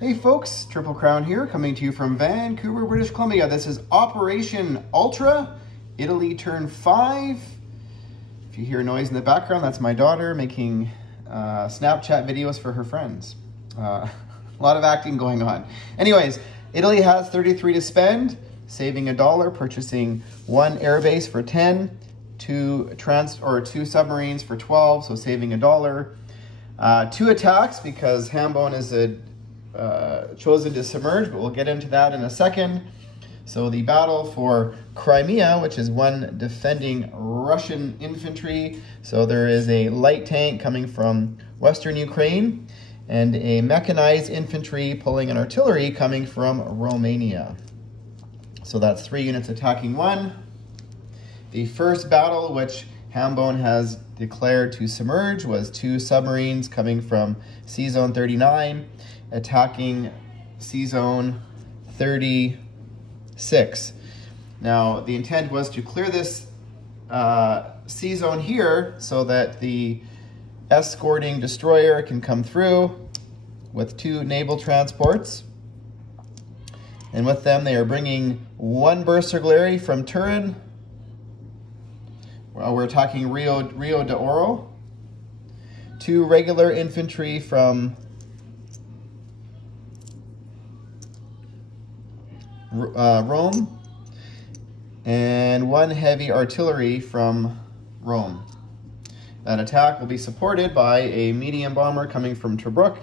Hey folks, Triple Crown here, coming to you from Vancouver, British Columbia. This is Operation Ultra, Italy Turn 5. If you hear noise in the background, that's my daughter making Snapchat videos for her friends. A lot of acting going on. Anyways, Italy has 33 to spend, saving $1, purchasing one airbase for 10, two submarines for 12, so saving $1. 2 attacks because Hambone is chosen to submerge, but we'll get into that in a second. So the battle for Crimea, which is one defending Russian infantry. So there is a light tank coming from Western Ukraine and a mechanized infantry pulling an artillery coming from Romania. So that's 3 units attacking 1. The first battle, which Hambone has declared to submerge, was 2 submarines coming from Sea Zone 39, attacking Sea Zone 36. Now, the intent was to clear this sea zone here so that the escorting destroyer can come through with 2 naval transports. And with them, they are bringing 1 Bersaglieri from Turin. We're talking Rio de Oro. 2 regular infantry from Rome, and 1 heavy artillery from Rome. That attack will be supported by a medium bomber coming from Tobruk,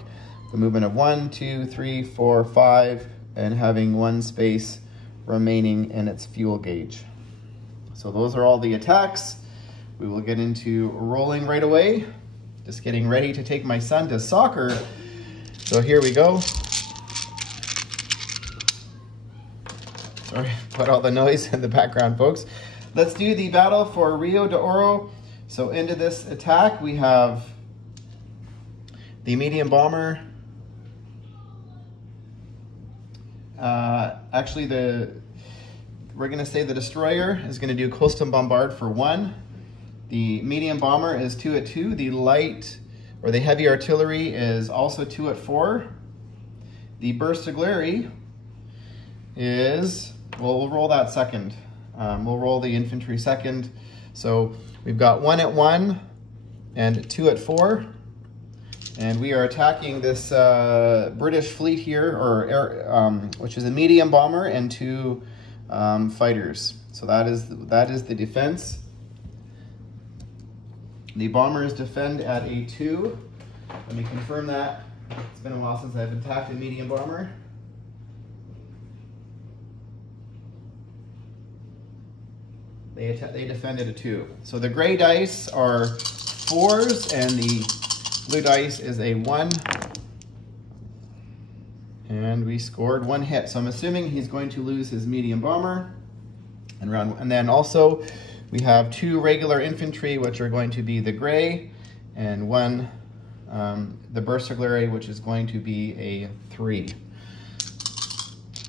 the movement of 1, 2, 3, 4, 5, and having 1 space remaining in its fuel gauge. So those are all the attacks. We will get into rolling right away. Just getting ready to take my son to soccer. So here we go. Sorry, put all the noise in the background, folks. Let's do the battle for Rio de Oro. So into this attack, we have the medium bomber. We're gonna say the destroyer is gonna do coastal bombard for 1. The medium bomber is 2 at 2. The light, or the heavy artillery, is also 2 at 4. The Bersaglieri is, well, we'll roll that second. We'll roll the infantry second. So we've got 1 at 1 and 2 at 4. And we are attacking this British fleet here, which is a medium bomber and 2 fighters. So that is the defense. The bombers defend at a 2. Let me confirm that. It's been a while since I've attacked a medium bomber. They defended a 2. So the gray dice are 4s and the blue dice is a 1. And we scored 1 hit. So I'm assuming he's going to lose his medium bomber. And then also we have 2 regular infantry, which are going to be the gray, and 1, the Bersaglieri, which is going to be a 3.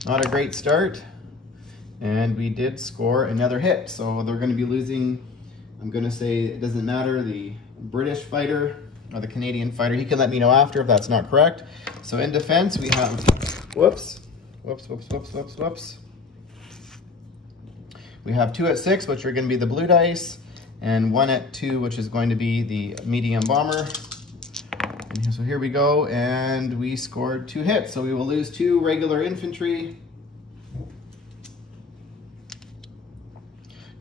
Not a great start. And we did score another hit. So they're going to be losing, I'm going to say it doesn't matter, the British fighter or the Canadian fighter. He can let me know after if that's not correct. So in defense, we have, whoops. We have 2 at 6, which are going to be the blue dice, and 1 at 2, which is going to be the medium bomber. And so here we go, and we scored 2 hits. So we will lose 2 regular infantry.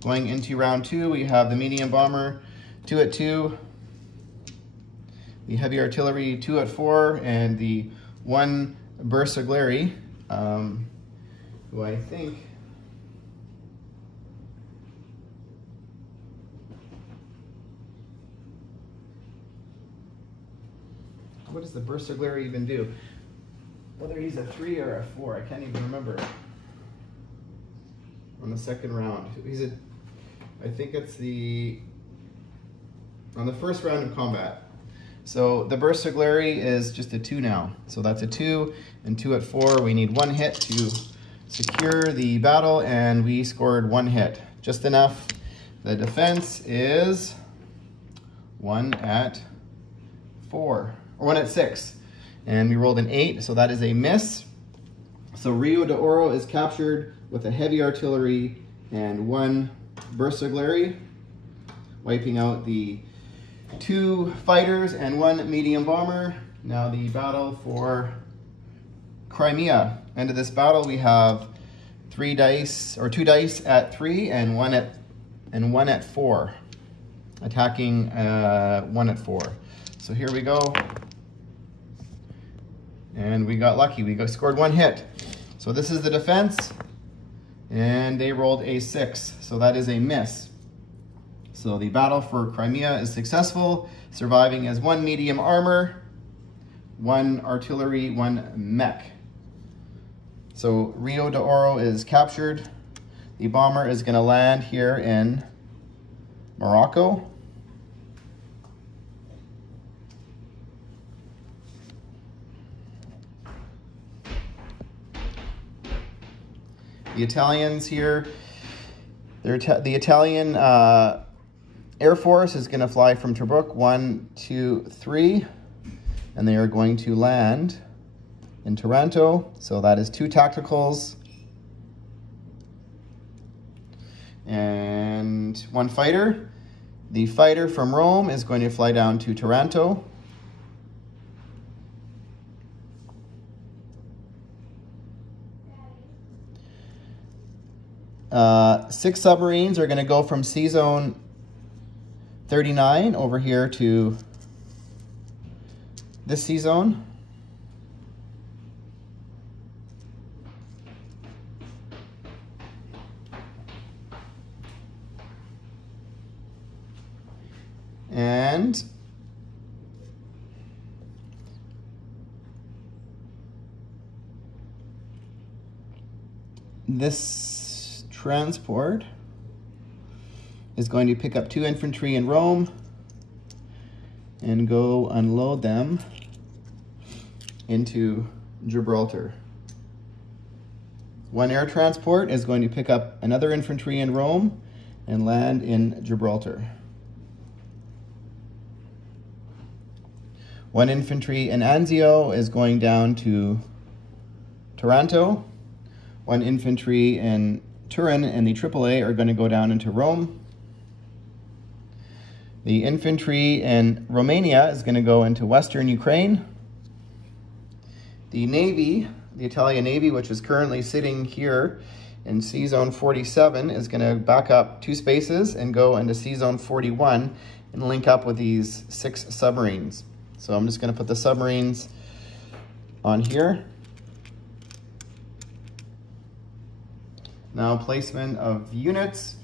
Going into round 2, we have the medium bomber, 2 at 2, the heavy artillery, 2 at 4, and the 1 Bersaglieri, who I think, what does the Bersaglieri even do? Whether he's a 3 or a 4, I can't even remember. On the second round, I think it's on the first round of combat. So the Bersaglieri is just a 2 now. So that's a 2 and 2 at 4. We need 1 hit to secure the battle, and we scored 1 hit, just enough. The defense is 1 at 4, or 1 at 6. and we rolled an 8, so that is a miss. So Rio de Oro is captured with a heavy artillery and 1 Bersaglieri, wiping out the 2 fighters and 1 medium bomber. Now the battle for Crimea. End of this battle, we have 2 dice at 3 and 1 at 4, attacking 1 at 4. So here we go, and we got lucky. We scored 1 hit. So this is the defense, and they rolled a 6, so that is a miss. So the battle for Crimea is successful, surviving as 1 medium armor, 1 artillery, 1 mech. So Rio de Oro is captured. The bomber is going to land here in Morocco. The Italians here, the Italian Air Force is going to fly from Tobruk, 1, 2, 3, and they are going to land in Taranto. So that is 2 tacticals and 1 fighter. The fighter from Rome is going to fly down to Taranto. Six submarines are going to go from Sea Zone 39 over here to this sea zone. And this transport is going to pick up 2 infantry in Rome and go unload them into Gibraltar. 1 air transport is going to pick up another infantry in Rome and land in Gibraltar. 1 infantry in Anzio is going down to Taranto. 1 infantry in Turin and the AAA are going to go down into Rome. The infantry in Romania is going to go into Western Ukraine. The Navy, the Italian Navy, which is currently sitting here in Sea Zone 47, is going to back up 2 spaces and go into Sea Zone 41 and link up with these 6 submarines. So I'm just going to put the submarines on here. Now placement of units.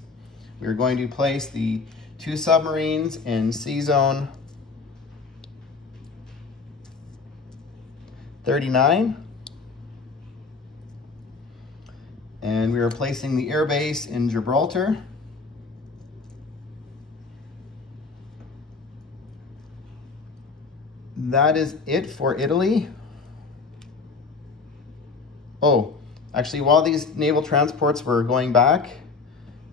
We're going to place the 2 submarines in Sea Zone 39. And we are placing the air base in Gibraltar. That is it for Italy. Oh, actually, while these naval transports were going back,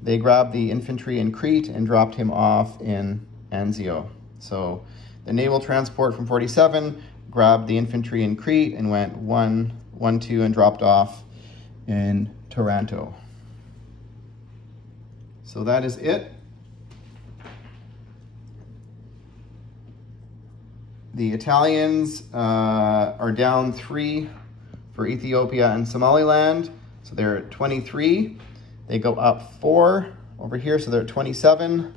they grabbed the infantry in Crete and dropped him off in Anzio. So the naval transport from 47 grabbed the infantry in Crete and went 1, 1, 2 and dropped off in Taranto. So that is it. The Italians are down 3 for Ethiopia and Somaliland. So they're at 23. They go up 4 over here, so they're at 27.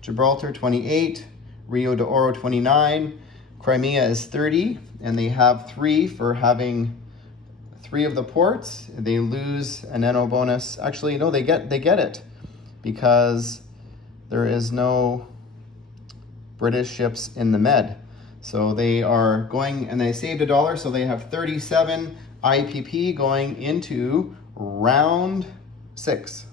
Gibraltar, 28. Rio de Oro, 29. Crimea is 30, and they have 3 for having 3 of the ports. They lose an NO bonus. Actually, no, they get it because there is no British ships in the Med. So they are going, and they saved $1, so they have 37 IPP going into round 6.